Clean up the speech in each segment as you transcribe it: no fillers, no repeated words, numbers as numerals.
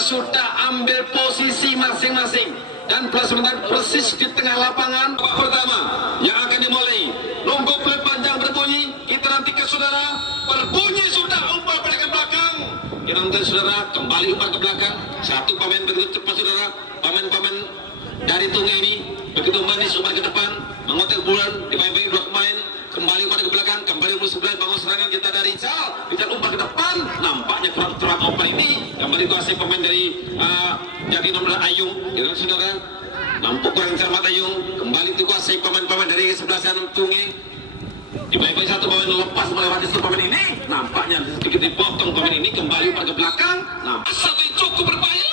sudah ambil posisi masing-masing dan sebentar persis di tengah lapangan. Babak pertama yang akan dimulai, nunggu peluit panjang berbunyi, kita nantikan saudara, berbunyi sudah, umpan pada ke belakang, kita nantikan saudara, kembali umpan ke belakang, satu pemain begitu cepat saudara, pemain-pemain dari Tungai ini begitu manis, umpan ke depan, mengotak bulan, dimain-main dua pemain, kembali umpan ke belakang, kembali umpan sebelah, bangun serangan kita dari Cal, kita umpan ke depan, nampaknya kurang terat umpan ini, kembali kuasai pemain dari jadi nomor Ayung, ya saudara, nampak kurang cermat Ayung, kembali dikuasai pemain-pemain dari sebelah sana Tungai, dibaik-baik satu pemain lepas melewati satu pemain ini, nampaknya sedikit dipotong pemain ini, kembali umpan ke belakang, nampak satu yang cukup berbahaya,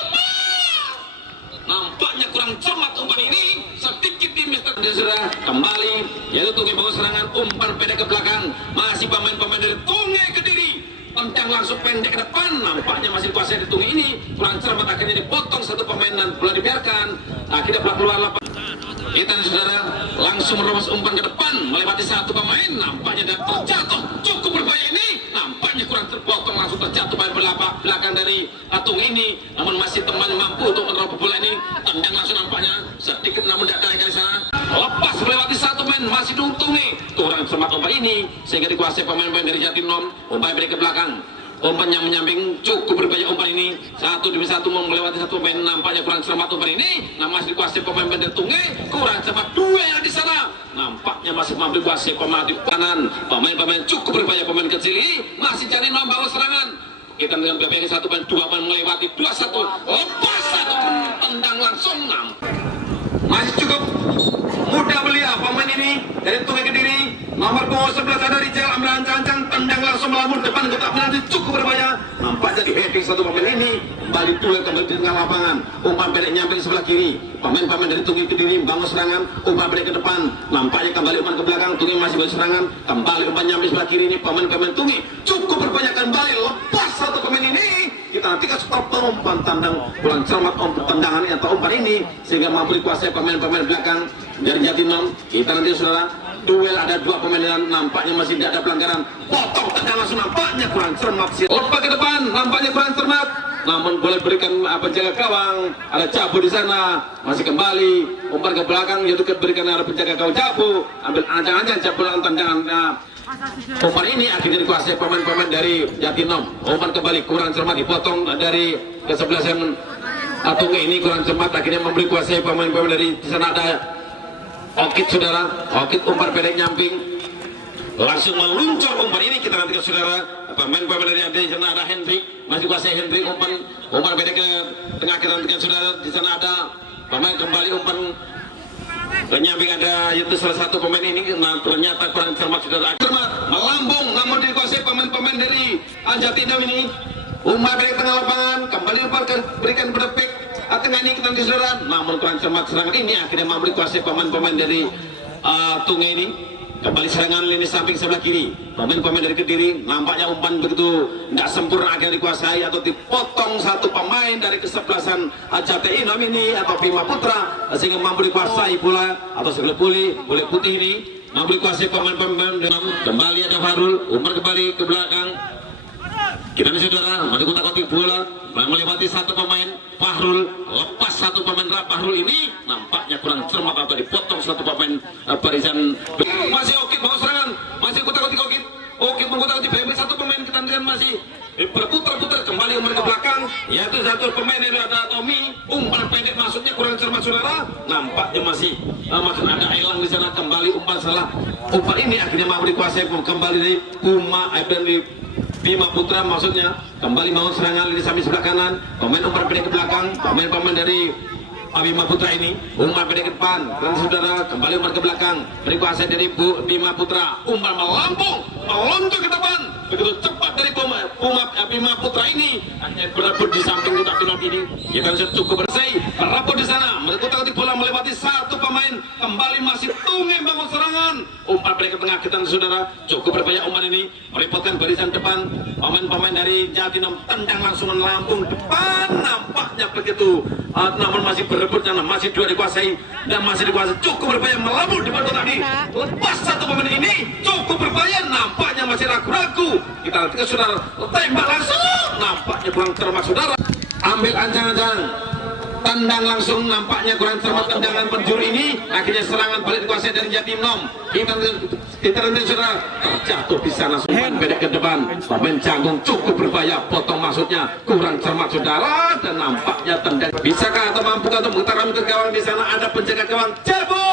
nampaknya kurang cermat umpan ini, sedikit dimister sudah kembali, yaitu Tungai bangun serangan, umpan pendek ke belakang, masih pemain-pemain dari Tungai Kediri, tendang langsung pendek ke depan, nampaknya masih kuasai di Tungai ini, kurang cermat, akhirnya dipotong satu pemain dan bola dibiarkan, akhirnya bola keluar lapangan. Kita saudara langsung merobos umpan ke depan, melewati satu pemain, nampaknya dan terjatuh, cukup berbahaya ini, nampaknya kurang terpotong, langsung terjatuh pada belakang dari Tungai ini, namun masih teman mampu untuk menerobos bola ini, tendang langsung nampaknya sedikit namun tidak dari sana, lepas melewati satu pemain, masih Tungai, kurang cermat umpan ini, sehingga dikuasai pemain-pemain dari Jatinong, umpan beri ke belakang. Umpan yang menyamping cukup berbahaya umpan ini, satu demi satu melewati satu pemain, nampaknya kurang cermat umpan ini, masih dikuasai pemain dari Tungai, kurang cepat duel di sana, nampaknya masih mampu dikuasai pemain di kanan, pemain-pemain cukup berbahaya, pemain kecil ini masih cari nomor serangan, kita dengan BPN satu pemain dua pemain melewati 2-1, lepas satu tendang langsung, masih cukup mudah belia pemain ini dari Tungai Kediri, nomor 11 ada Rijal, ambil ancang-ancang, tendang langsung melamun depan kotak penalti, cukup berbahaya, nampaknya di heading satu pemain ini, kembali duel kembali di tengah lapangan, umpan pendek nyamping sebelah kiri, pemain-pemain dari Tungai Kediri bangun serangan, umpan pendek ke depan, nampaknya kembali umpan ke belakang, Tungai masih berserangan, kembali umpan nyamping sebelah kiri ini, pemain-pemain Tungai cukup berbahaya, kembali lepas satu pemain ini, kita nantikan stop umpan tandang, kurang cermat tendangan atau umpan ini, sehingga mampu dikuasai pemain-pemain belakang dari Jatinong. Kita nanti saudara duel, ada dua pemain dan nampaknya masih tidak ada pelanggaran, potong tendang langsung, nampaknya kurang cermat sih, lepas ke depan, nampaknya kurang cermat, namun boleh berikan penjaga gawang, ada Cabu di sana, masih kembali umpan ke belakang, yaitu berikan ada penjaga gawang Cabu, ambil ancang-ancang Cabu langsung tendangan. Umpan ini akhirnya dikuasai pemain-pemain dari Jatinong, umpan kembali kurang cermat, dipotong dari kesebelasan Tungai ini, kurang cermat, akhirnya memberi kuasai pemain-pemain dari di sana ada Okit saudara, Okit umpan pendek nyamping, langsung meluncur umpan ini, kita nantikan saudara, pemain-pemain dari di sana ada Hendrik, masih kuasai Hendrik, umpan pendek ke tengah, kita nantikan saudara, di sana ada pemain kembali umpan penyamping, ada yaitu salah satu pemain ini, nah, ternyata kurang cermat saudara, cermat melambung, namun dikuasai pemain-pemain dari Jatinong ini, umpan pendek tengah lapangan, kembali umpan berikan berdepik tengah ini, kita nanti saudara, namun kurang cermat serangan ini, akhirnya mampu dikuasai pemain-pemain dari Tungai ini, kembali serangan lini samping sebelah kiri, pemain-pemain dari Kediri, nampaknya umpan begitu tidak sempurna, akhirnya dikuasai atau dipotong satu pemain dari kesebelasan Jatinong ini atau Bima Putra, sehingga mampu dikuasai bola atau sebelah boleh putih ini, mampu dikuasai pemain-pemain. Kembali ada Farul, umpan kembali ke belakang, kita nih saudara, mari kotak-kotik bola, melewati satu pemain, Fahrul, lepas satu pemain Fahrul ini, nampaknya kurang cermat atau dipotong satu pemain barisan. Masih Okit bawa serangan, masih kotak-kotik Okit mengkotak-kotik baik satu pemain, kita lihat masih berputar-putar kembali umpan ke belakang, yaitu satu pemain dari ada Tommy, umpan pendek masuknya kurang cermat saudara, nampaknya masih ada Elang di sana, kembali umpan salah, umpan ini akhirnya mau dikuasai kembali dari Bima Putra, maksudnya kembali mau serangan di samping sebelah kanan, pemain umpan pendek ke belakang, pemain dari Bima Putra ini umpan pendek ke depan, dan saudara kembali umpan ke belakang, berkuasa dari Bima Putra, umpan melambung melonjak ke depan, begitu cepat dari Bima Putra ini, hanya berebut di samping kotak penalti ini, ya kan sudah cukup bersih, berebut di sana, kotak-kotak bola melewati satu pemain, kembali masih Tungai bangun serangan, umpan pendek ke tengah, kita saudara cukup berbahaya umpan ini, merepotkan barisan depan, pemain-pemain dari Jatinong tendang langsung melambung depan, nampaknya begitu, namun masih berebut sana, masih dua dikuasai dan masih dikuasai, cukup berbahaya melambung depan kotak ini, lepas satu pemain ini, cukup berbahaya, nampaknya masih ragu-ragu, kita lihat saudara, tembak langsung, nampaknya kurang cermat saudara, ambil ancang-ancang, tendang langsung, nampaknya kurang cermat tendangan penjuru ini, akhirnya serangan balik dikuasai dari Jatim Nom. Kita nanti sudah terjatuh di sana, umpan pendek ke depan, pemain Canggung cukup berbahaya, potong maksudnya kurang cermat saudara, dan nampaknya tendang. Bisakah atau mampukah untuk mengutarakan ke gawang? Di sana ada penjaga gawang Jabo,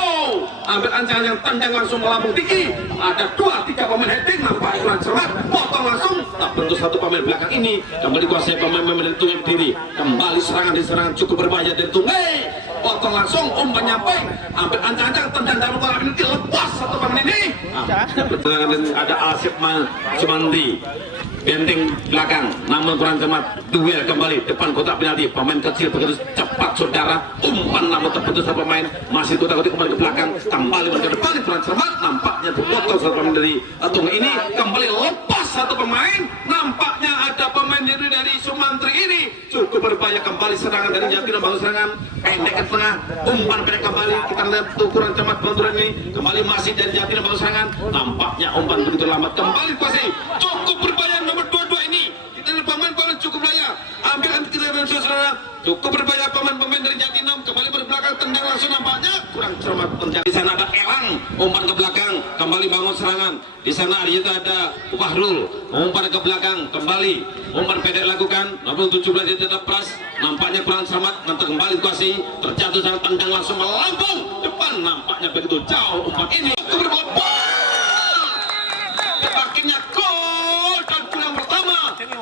ambil ancang-ancang, tendang langsung melambung tinggi, ada 2-3 pemain heading, nampaknya kurang cermat, potong langsung, tak bentuk satu pemain belakang ini kembali kuasai pemain-pemain dari Tungai Kediri. Kembali serangan cukup berbahaya dari Tungai, potong langsung, umpan nyampe, ambil ancang-ancang, tendang dalam kolam ini, dilepas satu pemain ini. Ada Asif Sumandi, benteng belakang, namun kurang cermat, duel kembali depan kotak penalti, pemain kecil begitu cepat saudara, umpan namun terputus satu pemain, masih kotak-kotak kembali ke belakang, kembali ke depan, kurang cermat, nampaknya dipotong satu pemain dari Tung ini, kembali lepas satu pemain, nampaknya ada pemain dari Sumantri ini, cukup berbahaya, kembali serangan dari Jatim, bangun serangan, pendek ke tengah, umpan pendek kembali, kita lihat tuh kurang cermat benturan ini, kembali masih dari Jatim, bangun serangan, nampaknya umpan begitu lambat, kembali kuasai, cukup berbahaya nomor 22 ini, kita lihat pemain-pemain cukup berbahaya, ambil kita dan saudara, cukup berbahaya pemain-pemain dari Jatinam, kembali berbelakang, tendang langsung, nampaknya kurang cermat penjaga. Di sana ada Elang, umpan ke belakang, kembali bangun serangan. Di sana ada Fahrul, umpan ke belakang, kembali umpan pendek lakukan, nomor 17 dia tetap pras, nampaknya kurang cermat, nanti kembali kuasai, terjatuh sana, tendang langsung melambung depan, nampaknya begitu jauh umpan ini, cukup berbahaya. Akhirnya gol dan pulang pertama,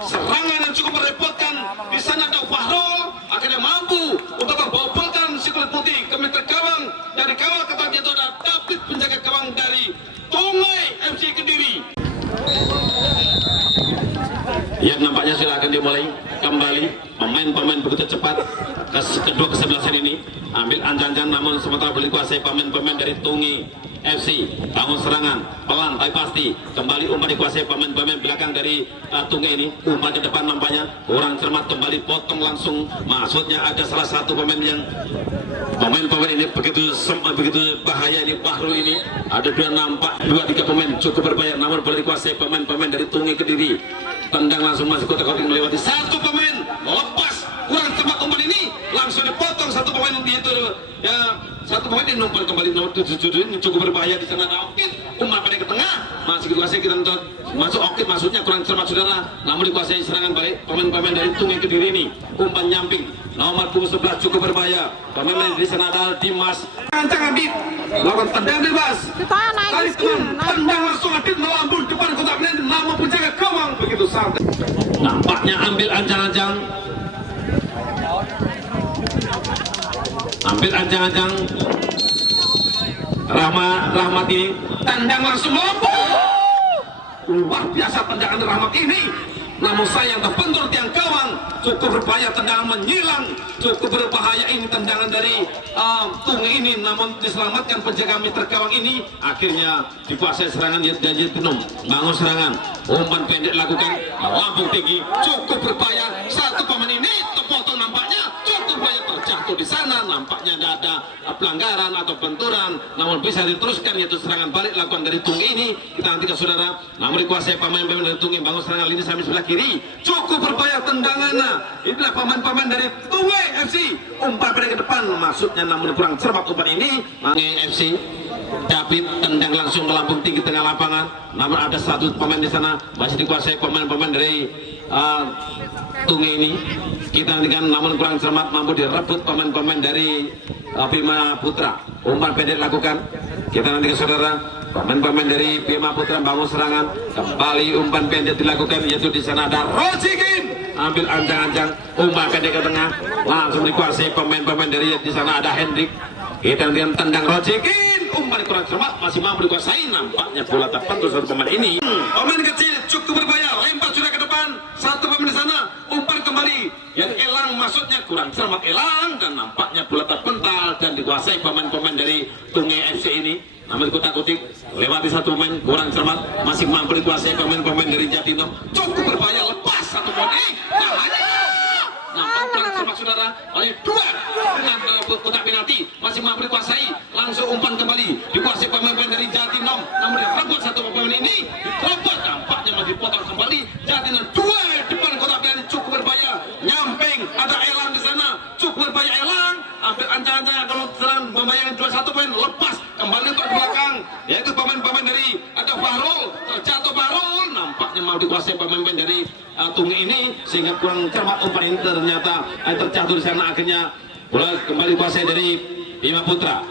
serangan yang cukup merepotkan. Di sana ada Fahrul, akhirnya mampu untuk membobolkan si kulit putih ke meter gawang. Dari kawal ke tadi itu ada David, penjaga gawang dari Tungai FC Kediri. Ya, nampaknya sudah akan dimulai kembali, pemain-pemain begitu cepat kedua kesebelasan ini ambil ancang-ancang, namun sementara boleh kuasai pemain-pemain dari Tungai FC, bangun serangan pelan tapi pasti, kembali umpan dikuasai pemain-pemain belakang dari Tungai ini, umpan ke depan nampaknya kurang cermat, kembali potong langsung, maksudnya ada salah satu pemain yang pemain-pemain ini begitu bahaya ini, Bahrul ini ada nampak 2-3 pemain cukup berbahaya, namun boleh dikuasai pemain-pemain dari Tungai Kediri, tendang langsung masuk kotak-kotak melewati satu pemain, lepas kurang cermat umpan ini, langsung dipotong satu pemain itu ya, satu pemain ini umpan kembali nomor 77 ini cukup berbahaya. Di sana ada Okit, umpan pendek ke tengah, masih dikuasai, kita masuk Okit, maksudnya kurang cermat saudara, namun dikuasai serangan balik pemain-pemain dari Tungai Kediri ini, umpan nyamping nomor 11 cukup berbahaya, pemain di sana ada Dimas, ancang Adit lakukan tendang bebas, kali tendang langsung Adit melambung depan kotak penalti, namun penjaga gawang begitu santai, nampaknya ambil ancang-ancang, Rahmat ini tendang langsung melambung, luar biasa tendangan Rahmat ini, namun sayang terbentur tiang gawang, cukup berbahaya, tendangan menyilang, cukup berbahaya ini tendangan dari Tungai ini, namun diselamatkan penjaga meter gawang ini, akhirnya dikuasai serangan dan Jatinum, bangun serangan, umpan pendek lakukan, melambung tinggi, cukup berbahaya, satu pemain ini terpotong nampaknya, cukup berbahaya, terjatuh di sana, nampaknya tidak ada pelanggaran atau benturan, namun bisa diteruskan, yaitu serangan balik lakukan dari Tungai ini, kita nantikan saudara, namun dikuasai pemain-pemain dari Tungai, bangun serangan lini sampai sebelah kiri, cukup berbahaya tendangannya, inilah pemain-pemain dari Tungai FC, umpan pendek ke depan, maksudnya namun kurang cermat umpan ini, Tungai FC, David tendang langsung melambung tinggi tengah lapangan, namun ada satu pemain di sana, masih dikuasai pemain-pemain dari Tungai ini, kita nantikan, namun kurang cermat, mampu direbut pemain-pemain dari Bima Putra, umpan pendek lakukan, kita nantikan saudara, pemain-pemain dari Bima Putra bangun serangan, kembali umpan pendek dilakukan, yaitu di sana ada Rojikin, ambil ancang-ancang, umpan pendek ke tengah, langsung dikuasai pemain-pemain dari di sana ada Hendrik, kita nantikan tendang Rojikin, umpan kurang cermat, masih mampu dikuasai, nampaknya bola terpentul satu pemain ini, pemain kecil cukup berbahaya, lempar sudah ke depan, satu pemain di sana, umpan kembali, yang Elang maksudnya kurang cermat Elang, dan nampaknya bola terpental dan dikuasai pemain-pemain dari Tungai FC ini, namun dikutak-kutik lewati satu pemain kurang cermat, masih mampu dikuasai pemain-pemain dari Jatinam, cukup berbahaya, lepas satu pemain, nampak kurang cermat saudara, oleh dua dengan kotak penalti, masih mampu dikuasai, langsung umpan kembali, dikuasai pemain-pemain dari Jatinam, namun direbut satu pemain ini, direbut, nampaknya masih potong kembali, Jatinam dua depan kotak penalti, cukup berbahaya, nyamping, ada cukup berbahaya Elang, hampir ancang-ancang kalau serang membayangkan 21 poin, lepas kembali ke belakang, yaitu pemain-pemain dari ada Fahrul, terjatuh Fahrul, nampaknya mau dikuasai pemain-pemain dari Tungi ini sehingga kurang cermat umpan ini ternyata terjatuh di sana, akhirnya bola kembali dikuasai dari Bima Putra.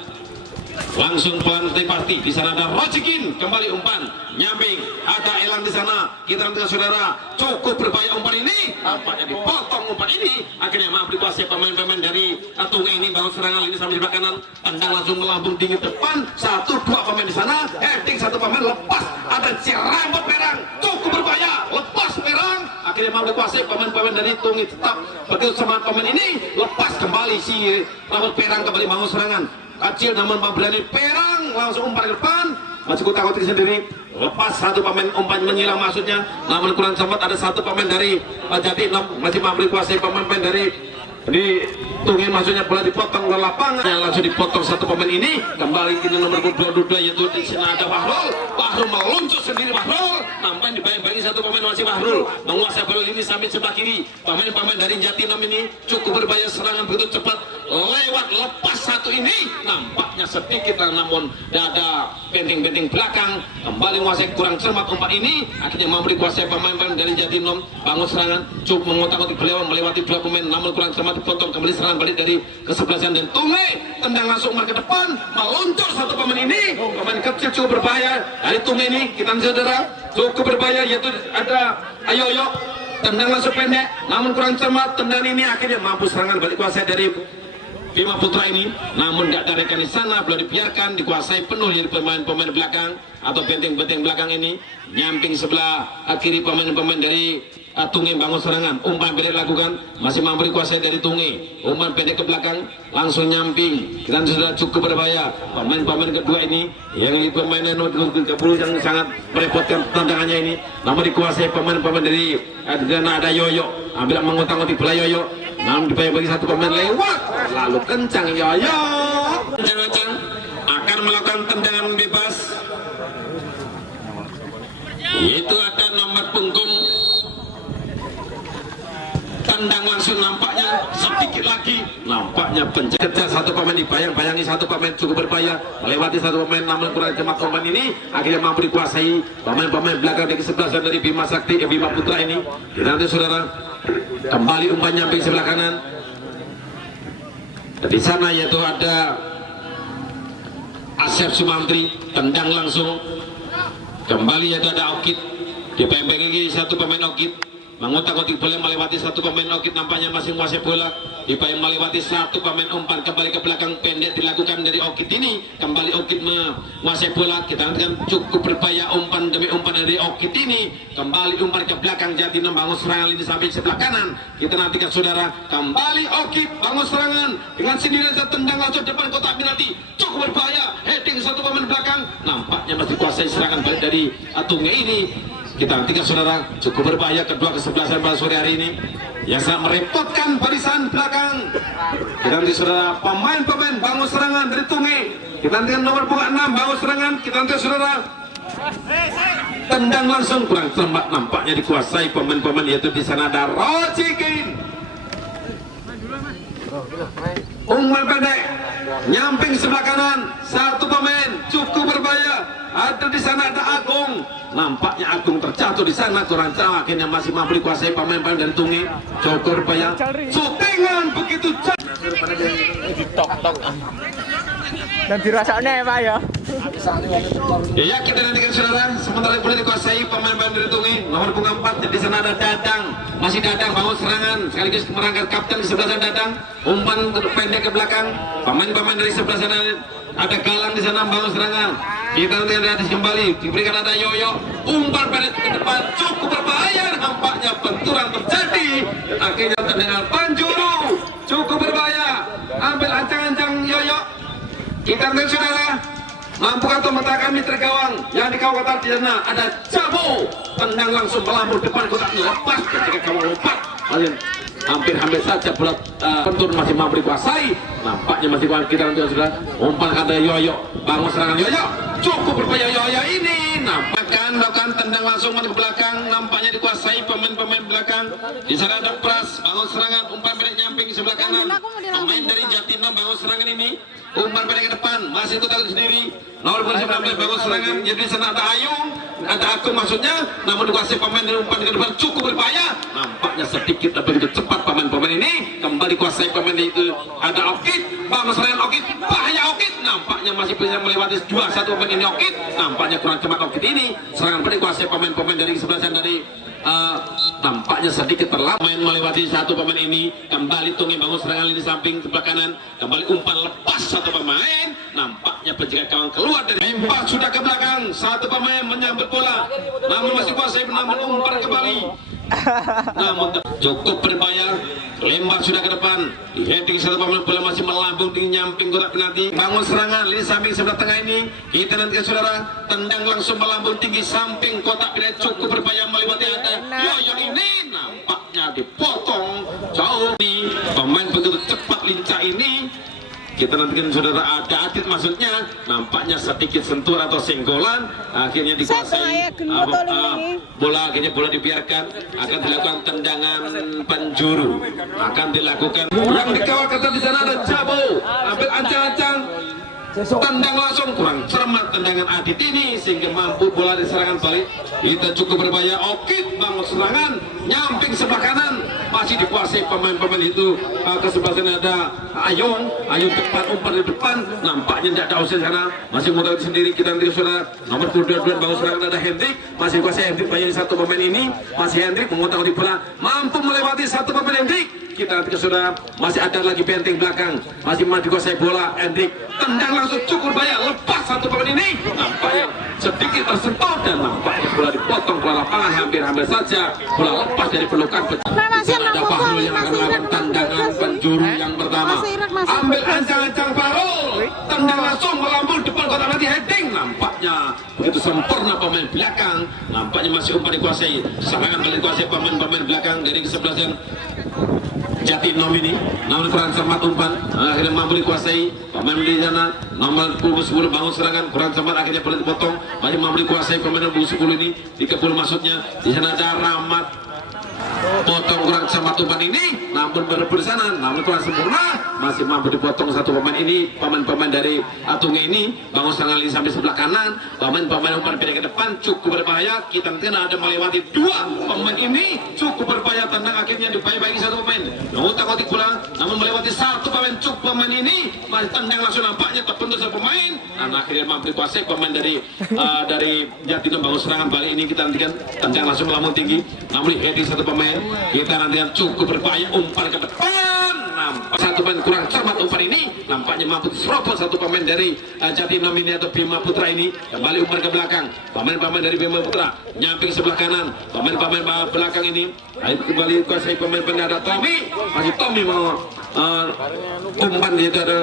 Langsung pelantai pasti di sana ada Rojikin, kembali umpan nyamping, ada Elang di sana. Kita nanti saudara, cukup berbahaya umpan ini, nampaknya dipotong umpan ini, akhirnya maaf dikuasai pemain-pemain dari Tungai ini. Bangun serangan ini sampai di sebelah kanan, tendang langsung melambung dingin depan, 1-2 pemain di sana, heading satu pemain lepas, ada Cirambut Perang, cukup berbahaya, lepas Perang, akhirnya maaf dikuasai pemain-pemain dari Tungai. Tetap begitu semangat pemain ini, lepas kembali si Rambut Perang, kembali bangun serangan kecil namun berani Perang langsung umpan ke depan, masih kutak-kutik sendiri, lepas satu pemain umpan menyilang maksudnya, namun kurang sempat ada satu pemain dari Jatinam masih mampu dikuasai pemain-pemain dari di Tungai, maksudnya bola dipotong ke lapangan, langsung dipotong satu pemain ini, kembali ke nomor 22 yaitu di sana ada Fahrul meluncur sendiri, Fahrul nampaknya dibayang-bayangi satu pemain masih Fahrul menguasai bola ini sampai sebelah kiri. Pemain-pemain dari Jatinam ini cukup berbahaya, serangan begitu cepat lewat, lepas satu ini nampaknya sedikit namun ada benteng-benteng belakang, kembali menguasai kurang cermat umpan ini, akhirnya mampu dikuasai pemain-pemain dari Jatinam. Bangun serangan cukup mengotak-otik beliau melewati dua pemain namun kurang cermat, dipotong kembali serangan balik dari kesebelasan dan Tungai, tendang langsung umpan ke depan, meluncur satu pemain ini, pemain kecil cukup berbahaya dari Tungai ini. Kita saudara cukup berbahaya yaitu ada Ayoyo, tendang langsung pendek namun kurang cermat, tendang ini akhirnya mampu serangan balik kuasai dari Bima Putra ini, namun tidak tarik di sana, belum dibiarkan dikuasai penuh dari pemain-pemain belakang atau benteng-benteng belakang ini, nyamping sebelah kiri pemain-pemain dari Tungai. Bangun serangan, umpan pendek lakukan, masih mampu dikuasai dari Tungai, umpan pendek ke belakang langsung nyamping, dan sudah cukup berbahaya pemain-pemain kedua ini yang pemain nomor 30 yang sangat merepotkan tantangannya ini, namun dikuasai pemain-pemain dari ada Yoyo, ambil mengutang-utik bola Yoyo, namun bagi satu pemain lewat, lalu kencang Yoyo, kencang-kencang akan melakukan tendangan bebas, yaitu ada nomor punggung, tendang langsung, nampaknya sedikit lagi, nampaknya pencegat satu pemain dibayang-bayangi satu pemain cukup berbahaya, melewati satu pemain namun kurang cermat pemain ini, akhirnya mampu dikuasai pemain-pemain belakang dari kesebelasan dari Bima Sakti, Bima Putra ini. Nanti saudara, kembali umpan nyamping sebelah kanan, di sana yaitu ada Asep Sumantri, tendang langsung kembali yaitu ada Okit, dibayang-bayangi satu pemain Okit, mengotak-otik bola melewati satu pemain Okit, nampaknya masih menguasai bola, dibayang melewati satu pemain umpan kembali ke belakang, pendek dilakukan dari Okit ini, kembali Okit menguasai bola. Kita nantikan cukup berbahaya umpan demi umpan dari Okit ini, kembali umpan ke belakang Jatinam, bangun serangan ini sampai sebelah kanan. Kita nantikan saudara, kembali Okit bangun serangan dengan sendirian, tendang langsung depan kotak penalti, cukup berbahaya, heading satu pemain belakang, nampaknya masih kuasai serangan balik dari Tungai ini. Kita nantikan saudara, cukup berbahaya kedua kesebelasan pada sore hari ini yang sangat merepotkan barisan belakang. Kita nanti saudara, pemain-pemain bangun serangan dari Tungai, kita nantikan nomor 6 bangun serangan. Kita nanti saudara, tendang langsung kurang cermat, nampaknya dikuasai pemain-pemain yaitu di sana ada Rojikin, umpan pendek nyamping sebelah kanan, satu pemain cukup berbahaya, ada di sana ada Agung, nampaknya Agung terjatuh di sana kurang cermat, akhirnya masih mampu dikuasai pemain-pemain dari Tungai, cukup berbahaya, syutingan begitu dan dirasanya ya Pak ya. Ya, kita nantikan saudara, sementara boleh dikuasai pemain-pemain dari Tungai, nomor punggung 4, di sana ada Dadang, masih Dadang bangun serangan, sekaligus merangkap kapten di sebelah sana Dadang, umpan pendek ke belakang, pemain-pemain dari sebelah sana ada Galang di sana bangun serangan. Kita nanti lihat kembali, diberikan ada Yoyo, umpan pendek ke depan, cukup berbahaya, nampaknya benturan terjadi, akhirnya terdengar penjuru, cukup berbahaya, ambil ancang-ancang Yoyo. Kita nanti saudara, mampukah memetakan mitra gawang yang di kawang kotak di sana ada Jabu, tendang langsung melambung depan kotak, lepas ketika gawang lompat, hampir saja bola pentur masih mampu dikuasai, nampaknya masih kuat. Kita nanti saudara, umpan ada Yoyo, bangun serangan Yoyo, cukup berbahaya ini. Nampakkan melakukan tendang langsung ke belakang, nampaknya dikuasai pemain-pemain belakang. Di sana ada Pras, bangun serangan, umpan pendek nyamping sebelah kanan. Pemain dari Jatinam bangun serangan ini, umpan pendek ke depan, masih tetap sendiri. Nomor 19 bangun serangan, jadi di sana ada Ayung, ada Agung maksudnya, namun dikuasai pemain dari umpan ke depan cukup berbahaya. Nampaknya sedikit tapi begitu cepat pemain-pemain ini, kembali kuasai pemain itu. Ada Okit, bangun serangan Okit, bahaya Okit, nampaknya masih bisa melewati 2-1 pemain ini Okit, nampaknya kurang cepat Okit ini. Serangan pendek kuasai pemain-pemain dari sebelahan dari tampaknya sedikit terlambat melewati satu pemain ini. Kembali Tungi bangun serangan lini samping sebelah kanan, kembali umpan lepas satu pemain, nampaknya penjaga gawang keluar dari lempar sudah ke belakang, satu pemain menyambut bola namun masih kuasai, namun umpan kembali namun cukup berbahaya. Lempar sudah ke depan, di heading satu pemain, bola masih melambung di nyamping kotak penalti. Bangun serangan lini samping sebelah tengah ini, kita nantikan saudara, tendang langsung melambung tinggi samping kotak penalti, cukup berbahaya melewati ada Yoyo ini, nampaknya dipotong jauh nih pemain begitu cepat lincah ini. Kita nantikan saudara, ada Adit maksudnya, nampaknya sedikit sentuh atau senggolan, akhirnya dikuasai. Bola akhirnya bola dibiarkan, akan dilakukan tendangan penjuru, akan dilakukan. Yang dikawal ketat di sana ada Jabo, ambil ancang-ancang, tendang langsung, kurang cermat tendangan Adit ini sehingga mampu bola diserangan balik. Kita cukup berbahaya. Okit bangun serangan, nyamping sebelah kanan, masih dikuasai pemain-pemain itu. Ke sebelah sana ada Ayung depan, umpan di depan, nampaknya tidak ada usaha sana, masih mudah sendiri. Kita nanti saudara, nomor 22 bangun serangan ada Hendrik, masih dikuasai Hendrik, banyak satu pemain ini, masih Hendrik mengutak di bola, mampu melewati satu pemain Hendrik. Kita nanti saudara, masih ada lagi benteng belakang, masih dikuasai bola Hendrik, tendang langsung cukup bahaya, lepas satu pemain ini, nampaknya sedikit tersentuh dan nampaknya bola dipotong ke lapangan, hampir saja bola lepas dari pelukan. Ada Fahrul yang akan melakukan tendangan penjuru yang pertama, ambil ancang-ancang Fahrul, tendang langsung melambung depan kotak penalti, heading, nampaknya begitu sempurna pemain belakang, nampaknya masih umpan dikuasai, serangan dikuasai pemain-pemain belakang dari kesebelasan Jatinam ini, namun kurang cermat umpan, akhirnya mampu dikuasai pemain di sana. Nomor 10 bangun serangan, kurang cermat, akhirnya boleh dipotong, masih mampu dikuasai pemain 10 ini, 30 maksudnya. Di sana ada Rahmat, potong kurang cermat umpan ini, namun berebut di sana, namun kurang sempurna, masih mampu dipotong satu pemain ini. Pemain-pemain dari Atunge ini bangun serangan lini sampai sebelah kanan, pemain-pemain umpan pendek ke depan cukup berbahaya. Kita nanti ada melewati dua pemain ini, cukup berbahaya, tendang akhirnya dibayi-bayi satu pemain, mengutak-utik bola, namun melewati satu pemain, cukup pemain ini masih tendang langsung, nampaknya terbentur satu pemain, dan akhirnya mampu dikuasai pemain dari Jatinam bangun serangan balik ini. Kita nantikan tendang langsung melambung tinggi, namun heading satu pemain. Kita nantikan cukup berbahaya, umpan ke depan, nampak satu pemain kurang cermat umpan ini, nampaknya mampu serobot satu pemain dari Jatinam ini atau Bima Putra ini. Kembali umpan ke belakang, pemain-pemain dari Bima Putra nyamping sebelah kanan, pemain-pemain belakang ini kembali kuasai pemain-pemain. Ada Tommy, masih Tommy mau umpan, itu ada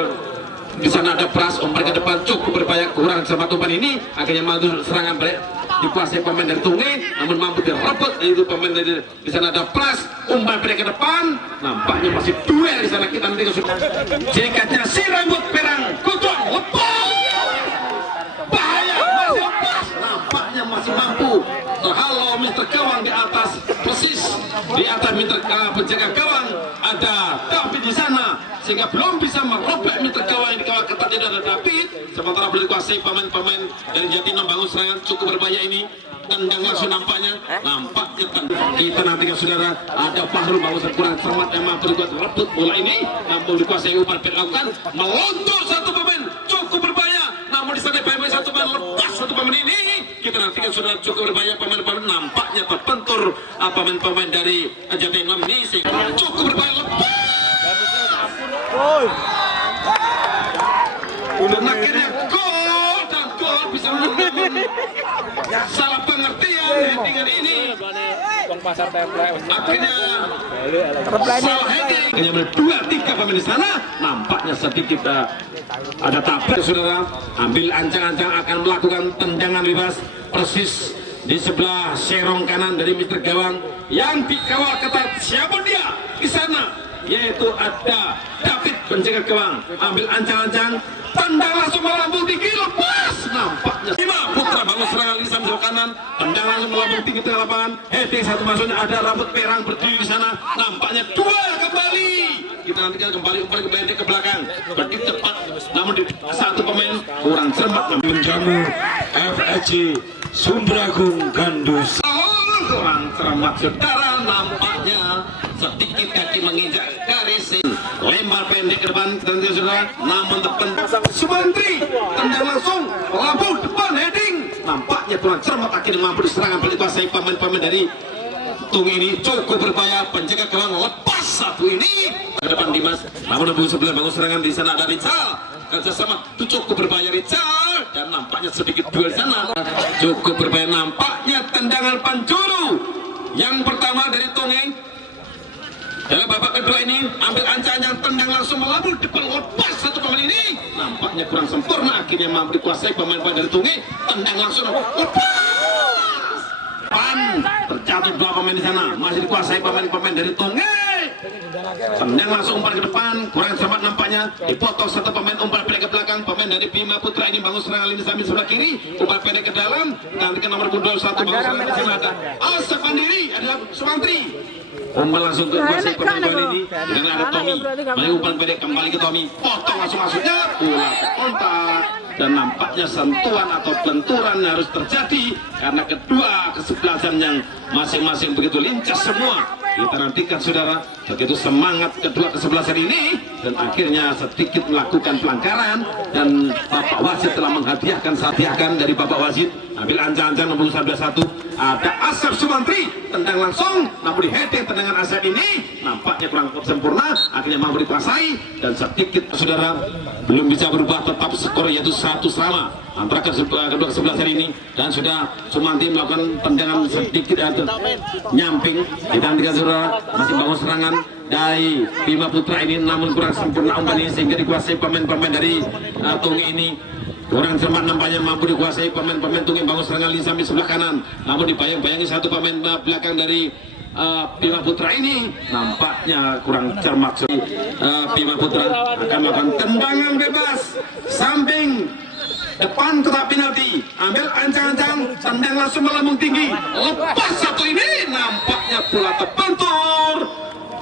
di sana ada Pras, umpan ke depan cukup berbahaya, kurang cermat umpan ini, akhirnya mampu serangan balik dikuasai pemain dari Tunge, namun mampu direbut itu pemain dari di sana ada Pras, umpan pendek ke depan, nampaknya masih duel di sana. Kita nanti jikatnya si rambut perang kucing lepas, bahaya, masih lepas, nampaknya masih mampu terhalau Mr. Gawang di atas, persis di atas Mr. penjaga gawang ada David di sana, sehingga belum bisa merobek Mr. Gawang yang dikawal ketat. Tidak ada David, sementara boleh dikuasai pemain-pemain dari Jatinam bangun serangan cukup berbahaya ini, tendang langsung nampaknya tendang. Kita nantikan saudara, ada Fahrul bangun kurang cermat yang mampu rebut bola ini, mampu dikuasai umpan dilakukan, melontor satu pemain cukup berbahaya, namun di sana baik-baik satu pemain, lepas satu pemain ini. Kita nantikan saudara, cukup berbahaya pemain-pemain, nampaknya terbentur pemain-pemain dari Jatinam ini, cukup berbahaya, lepas. Dan akhirnya gol, dan gol bisa menang. Salah pengertian headingan ini, akhirnya salah heading, hanya 2-3 pemain di sana, nampaknya sedikit ada tabrak. Saudara, ambil ancang-ancang akan melakukan tendangan bebas persis di sebelah serong kanan dari Mr. Gawang yang dikawal ketat. Siapa dia di sana? Yaitu ada David penjaga gawang ambil ancang-ancang, tendang langsung melambung tinggi, lepas. Nampaknya Bima Putra bangun serangan lisan sebelah kanan, tendang langsung melambung tinggi tengah lapangan. Heading satu masuknya, ada rambut perang berdiri di sana. Nampaknya dua kembali. Kita nantikan kembali umpan ke belakang, berdiri tepat, namun di satu pemain kurang cermat menjamu FSC Sumbragung Gandus. Kurang cermat saudara, nampaknya sedikit kaki menginjak garis, lempar pendek ke depan dan saudara, namun depan Sumantri tendang langsung melambung depan heading, nampaknya kurang cermat, akhirnya mampu diserang balik kuasai pemain-pemain dari Tung ini. Cukup berbahaya, penjaga gawang lepas satu ini ke depan Dimas, namun nebus sebelah bangun serangan di sana ada Rizal kerjasama itu cukup berbahaya Rizal, dan nampaknya sedikit duel sana cukup berbahaya, nampaknya tendangan penjuru yang pertama dari Tungeng dalam babak kedua ini, ambil ancang-ancang tendang langsung melambung depan, lepas satu pemain ini, nampaknya kurang sempurna, akhirnya mampu dikuasai pemain-pemain dari Tungeng, tendang langsung lepas. Terjatuh dua pemain di sana, masih dikuasai pemain-pemain dari Tungeng. Tendang langsung umpan ke depan, kurang cermat nampaknya, dipotong satu pemain, umpan pendek ke belakang, pemain dari Bima Putra ini bangun serangan lini samping sebelah kiri, umpan pendek ke dalam, gantikan nomor punggung 21 bangun serangan di sana ada Asaf Andiri, ada Sumantri. Umpan langsung ke kuasai pemain-pemain ini, dengan ada Tommy, main umpan pendek kembali ke Tommy, potong langsung masuknya, bola kontak. Dan nampaknya sentuhan atau benturan harus terjadi karena kedua kesebelasan yang masing-masing begitu lincah semua. Kita nantikan saudara begitu semangat kedua kesebelasan ini, dan akhirnya sedikit melakukan pelanggaran, dan Bapak Wasit telah menghadiahkan dari Bapak Wasit. Ambil ancang-ancang nomor 11 ada Asep Sumantri, tendang langsung, namun di heading tendangan Asep ini nampaknya kurang sempurna, akhirnya mampu dikuasai, dan sedikit saudara belum bisa berubah, tetap skor yaitu 1 sama antara kedua kesebelasan ini, dan sudah Sumantri melakukan tendangan sedikit atau nyamping. Ditantikan saudara, masih bangun serangan dari Bima Putra ini, namun kurang sempurna umpan ini sehingga dikuasai pemain-pemain dari Tungeng ini. Kurang cermat nampaknya mampu dikuasai pemain-pemain Tungeng bangun serangan di samping sebelah kanan, namun dibayang-bayangi satu pemain belakang dari Bima Putra ini, nampaknya kurang cermat. Bima Putra akan melakukan tendangan bebas samping depan kotak penalti, ambil ancang-ancang, tendang langsung melambung tinggi, lepas satu ini, nampaknya bola terbentur,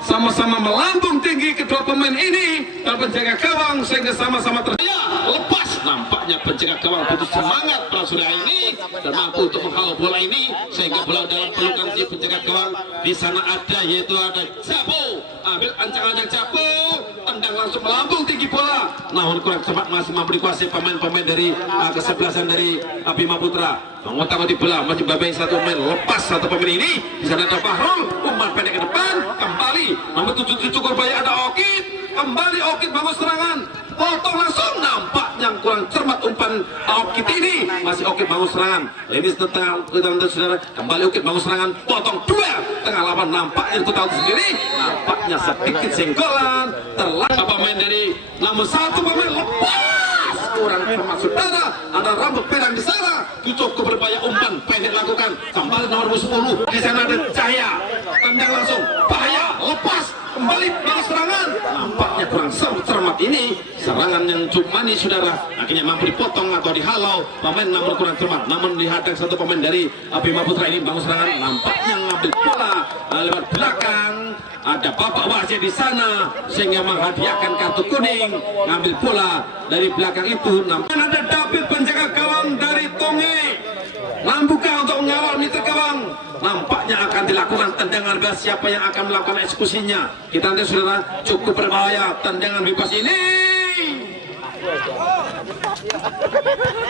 sama-sama melambung tinggi kedua pemain ini dan penjaga gawang sehingga sama-sama lepas. Nampaknya penjaga gawang putus semangat Prasura ini dan mampu untuk menghalau bola ini sehingga bola dalam pelukan si penjaga gawang. Di sana ada yaitu ada Japo, ambil ancang-ancang Japo, tendang langsung melambung tinggi bola, namun kurang cepat, masih mampu dikuasai pemain-pemain dari kesebelasan dari Bima Putra. Mengutamakan bola masih babai satu pemain, lepas satu pemain ini. Di sana ada Fahrul, umpan pendek ke depan, kembali nomor 7 cukup baik ada Okit, kembali Okit bangun serangan, potong langsung, nampaknya kurang cermat umpan Okit ini, masih Okit bangun serangan, ini tengah saudara, kembali Okit bangun serangan, potong dua tengah lawan, nampaknya itu tahu sendiri, nampaknya sedikit senggolan, terlalu pemain dari nomor 1 pemain lepas, kurang cermat saudara, ada rambut perang di sana, cukup berbahaya umpan pendek lakukan, kembali nomor 10, di sana ada Cahaya, tendang langsung, bahaya, lepas, kembali balas serangan, nampaknya kurang cermat ini, serangan yang cuma nih saudara, akhirnya mampu dipotong atau dihalau pemain, namun kurang cermat, namun dihadang satu pemain dari Bima Putra ini bangun serangan, nampaknya ngambil bola lewat belakang, ada Bapak Wasit di sana sehingga menghadiahkan kartu kuning, ngambil bola dari belakang itu. Nampaknya ada David penjaga gawang dari Tungeng, membuka untuk mengawal mitra gawang, nampaknya akan dilakukan tendangan bebas. Siapa yang akan melakukan eksekusinya? Kita nanti saudara, cukup berbahaya tendangan bebas ini,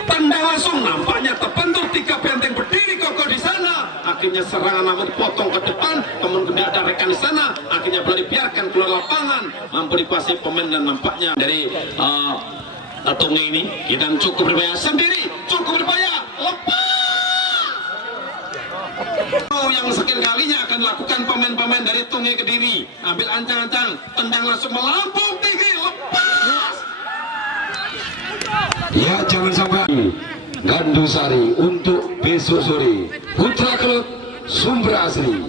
tendang langsung, nampaknya terbentur, 3 benteng berdiri kokoh di sana, akhirnya serangan namun dipotong ke depan, kemudian ada rekan di sana, akhirnya bola dibiarkan keluar lapangan, mampu dikuasai pemain, dan nampaknya dari Tungeng ini kita cukup berbahaya sendiri, cukup berbahaya, lepas. Yang sekian kalinya akan lakukan pemain-pemain dari Tungeng Kediri, ambil ancang-ancang, tendang langsung melambung tinggi, lepas. Ya, jangan sampai Gandusari untuk besok sore. Putra Klub Sumber Asri,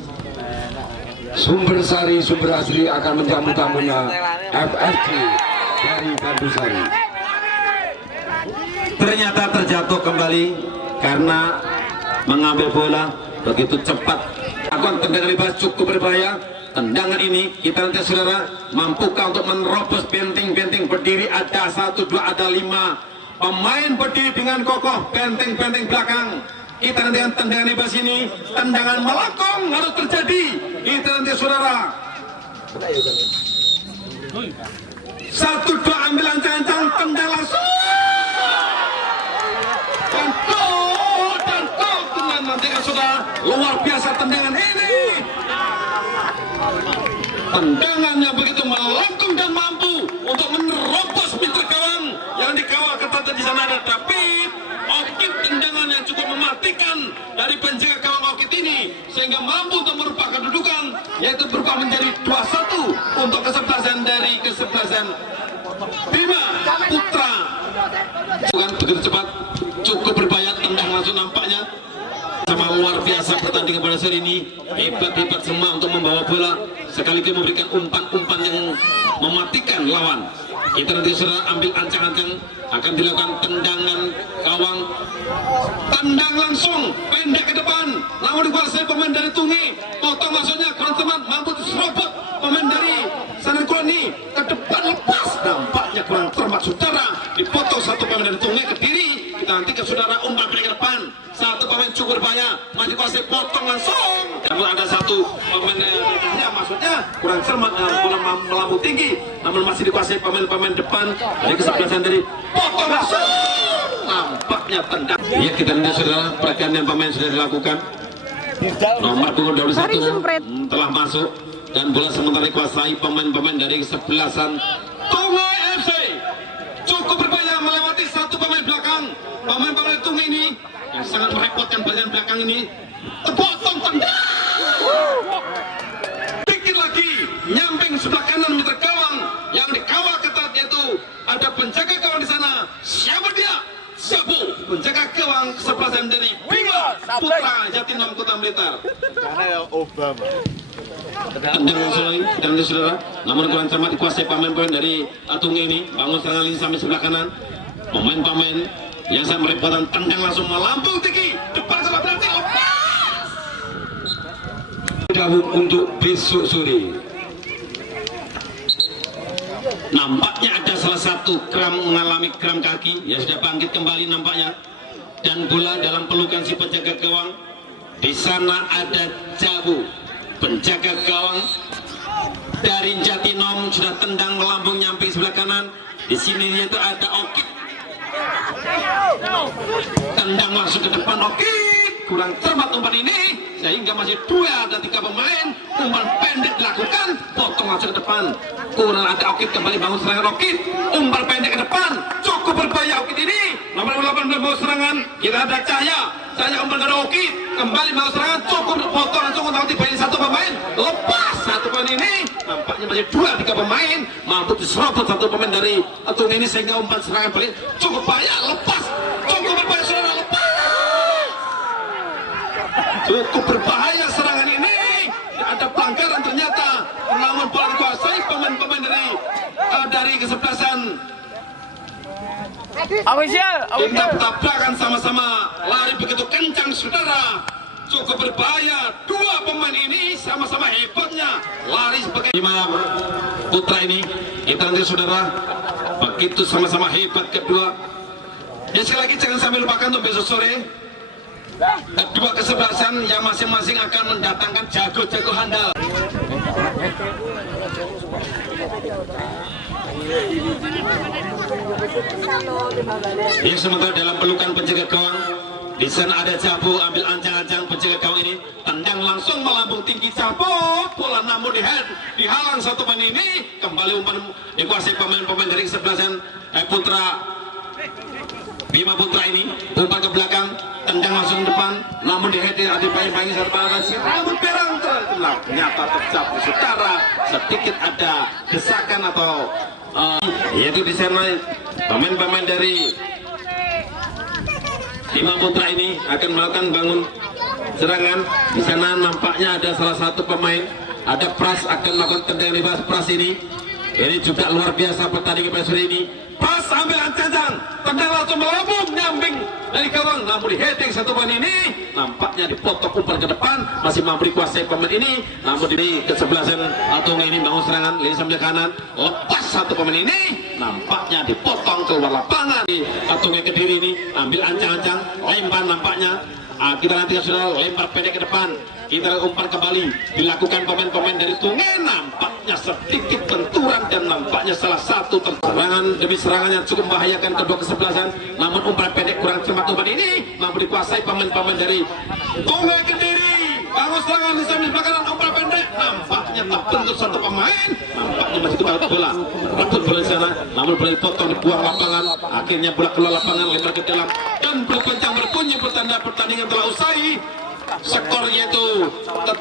Sumber Sari Sumber Asri akan menjamu tamunya FFC dari Gandusari. Ternyata terjatuh kembali karena mengambil bola begitu cepat. Akan tendangan bebas cukup berbahaya. Tendangan ini kita nanti saudara mampukah untuk menerobos benteng-benteng berdiri, ada 1, 2, ada 5 pemain berdiri dengan kokoh benteng-benteng belakang. Kita nanti tendangan bebas ini, tendangan melengkung harus terjadi. Kita nanti saudara 1, 2 ambil ancang-ancang, tendang langsung dan gol dengan nanti saudara. Luar biasa tendangan ini, tendangan yang begitu melengkung dan mampu untuk menerobos pintu gawang yang dikawal ketat di sana ada David Okit. Tendangan yang cukup mematikan dari penjaga gawang Okit ini sehingga mampu untuk merubah kedudukan, yaitu berubah menjadi 2-1 untuk kesebelasan dari kesebelasan Bima Putra. Bukan begitu cepat, cukup berbahaya, tendang langsung nampaknya. Sama luar biasa pertandingan pada seri ini, hebat-hebat semua untuk membawa bola sekaligus memberikan umpan-umpan yang mematikan lawan. Kita nanti sudah ambil ancang-ancang, akan dilakukan tendangan gawang, tendang langsung pendek ke depan, namun dikuasai pemain dari Tungi, potong maksudnya kurang teman, mampu diserobot pemain dari Sanarkulani ke depan, lepas, nampaknya kurang cermat saudara, dipotong satu pemain dari Tungi ke kiri. Kita nanti ke saudara umpan pendek ke depan, satu pemain cukup berbahaya, masih kuasai potong langsung, dan ada satu pemain yang maksudnya kurang cermat dan bola melambung tinggi, namun masih dikuasai pemain-pemain depan dari kesebelasan dari potong langsung, nampaknya tendang. Ya, kita lihat saudara, pergantian pemain sudah dilakukan. Nomor punggung 21 telah masuk dan bola sementara dikuasai pemain-pemain dari kesebelasan Tungai FC. Cukup berbahaya melewati satu pemain belakang. Pemain-pemain Tungai ini yang sangat merepotkan bagian belakang ini, terpotong tendang. Dikit lagi nyamping sebelah kanan meter gawang yang dikawal ketat, yaitu ada penjaga gawang di sana. Siapa dia? Sabu, penjaga gawang kesebelasan dari Bima Putra Jatinam Kota Blitar. Tendang langsung lagi dan saudara, namun kurang cermat dikuasai pemain-pemain dari Tungai ini. Bangun serangan lini sampai sebelah kanan. Pemain-pemain yang sangat merepotkan, tendang langsung melambung tinggi depan sebelah berarti lepas. Gabung untuk besok sore. Nampaknya ada salah satu mengalami kram kaki, ya sudah bangkit kembali nampaknya, dan bola dalam pelukan si penjaga gawang. Di sana ada Jabu, penjaga gawang dari Jatinom, sudah tendang melambung nyamping sebelah kanan. Di sini itu ada Okit, tendang langsung ke depan Okit, kurang cermat umpan ini sehingga masih 2 dan 3 pemain. Umpan pendek dilakukan, potong langsung ke depan, kurang ada Okit, kembali bangun serangan Okit, umpan pendek ke depan, cukup berbahaya Okit ini. Nomor 18 bangun serangan, kita ada Cahaya umpan dari Okit, kembali bangun serangan, cukup potong langsung untuk tibain satu pemain, lepas satu pemain ini. Nampaknya masih 2-3 pemain, mampu diserobot satu pemain dari Atung ini sehingga umpan serangan balik cukup bahaya, lepas, cukup berbahaya saudara, lepas. Cukup berbahaya serangan ini, ada pelanggaran ternyata, namun bola dikuasai pemain-pemain dari kesebelasan. Kita tabrakan sama-sama, lari begitu kencang saudara, cukup berbahaya. 2 pemain ini sama-sama hebatnya, lari sebagai Bima Putra ini. Kita nanti saudara, begitu sama-sama hebat kedua. Ya sekali lagi jangan sampai lupakan untuk besok sore, kedua kesebelasan yang masing-masing akan mendatangkan jago-jago handal. Ya, sementara dalam pelukan penjaga gawang, di sana ada Jabu, ambil ancang-ancang penjaga gawang ini, tendang langsung melambung tinggi Jabu, bola namun dihalang satu pemain ini, kembali umpan dikuasai pemain-pemain dari kesebelasan Putra Bima Putra ini, umpan ke belakang, tendang langsung depan, namun diheading ada bayi-bayi serta si rambut perang ternyata terjatuh saudara. Sedikit ada desakan atau yaitu di sana pemain-pemain dari Bima Putra ini akan melakukan bangun serangan. Di sana nampaknya ada salah satu pemain, ada Pras akan melakukan tendangan bebas. Pras ini Ini juga luar biasa pertandingan pada sore ini. Pas ambil ancang-ancang, tendang langsung melambung nyamping dari kawan, namun di heading satu pemain ini nampaknya dipotong umpan ke depan, masih mampu dikuasai pemain ini, namun di kesebelasan Atung ini bangun serangan lini sebelah kanan, lepas satu pemain ini nampaknya dipotong keluar lapangan. Atung yang Kediri ini ambil ancang-ancang, lempar nampaknya. Kita nanti sudah lempar pendek ke depan, kita umpan kembali dilakukan pemain-pemain dari Tungai, nampaknya sedikit benturan dan nampaknya salah satu serangan demi serangan yang cukup membahayakan kedua kesebelasan, namun umpan pendek kurang cermat umpan ini mampu dikuasai pemain-pemain dari Tungai Kediri. Bangun serangan di sebelah belakang, umpan pendek nampaknya terbentur satu pemain, nampaknya masih kebal bola, rebut bola di sana, namun bola dipotong dibuang lapangan, akhirnya bola keluar lapangan, lempar ke dalam dan berkencang berbunyi pertanda pertandingan telah usai. Skornya itu tetap